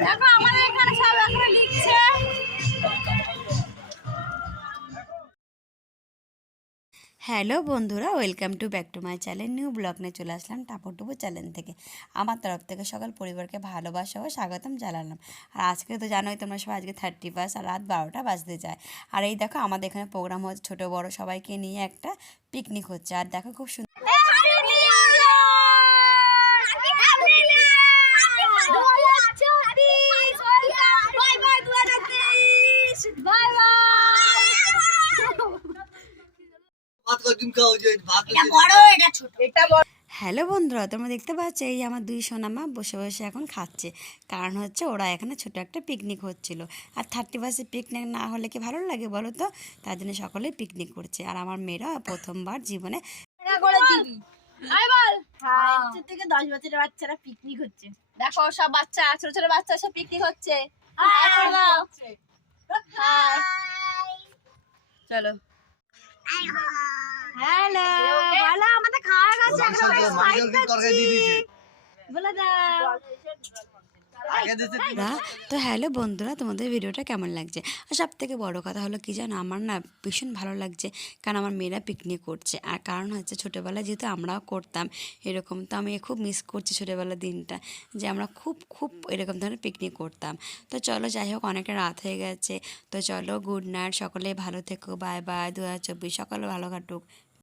Ya, Pak. Hello বন্ধুরা, welcome to back to my channel, new blog নিয়ে চলে আসলাম টাপুটুপু channel থেকে। আমার তরফ থেকে সকল পরিবারকে ভালোবাসা ও স্বাগতম জানালাম। আর আজকে তো জানোই তোমরা সবাই, আজকে থার্টি ফার্স্ট আর রাত বারোটা বাজতে যায়। আর এই দেখো, আমাদের এখানে প্রোগ্রাম হচ্ছে ছোটো বড় সবাইকে নিয়ে একটা পিকনিক হচ্ছে। আর দেখো খুব সুন্দর ভাত হ্যালো বন্ধুরা তোমরা দেখতে পাচ্ছ এই আমার দুই সোনামা বসে বসে এখন খাচ্ছে। কারণ হচ্ছে ওরা এখানে ছোট একটা পিকনিক হচ্ছিল। আর থার্টি ফার্স্টে পিকনিক না হলে কি ভালো লাগে বলো তো? তার জন্য সকলেই পিকনিক করছে। আর আমার মেয়েরা প্রথমবার জীবনে থেকে দশ বছরের বাচ্চারা পিকনিক হচ্ছে। দেখো সব বাচ্চা ছোট ছোট বাচ্চা সব পিকনিক হচ্ছে। চলো। হ্যালো বলো আমাদের খাওয়া গেছে তরকারি দিয়েছে। বলে দাও। আগে দিতে বন্ধুরা তো হ্যালো বন্ধুরা তোমাদের ভিডিওটা কেমন লাগছে? আর সব থেকে বড় কথা হলো কি জানো আমার না ভীষণ ভালো লাগছে কারণ আমার মেয়েরা পিকনিক করছে। আর কারণ হচ্ছে ছোটোবেলায় যেহেতু আমরাও করতাম এরকম তো আমি খুব মিস করছি ছোটোবেলার দিনটা যে আমরা খুব খুব এরকম ধরনের পিকনিক করতাম। তো চলো যাই হোক অনেকটা রাত হয়ে গেছে। তো চলো গুড নাইট সকলে ভালো থেকো বাই বাই দু হাজার চব্বিশ সকালে ভালো কাটুক।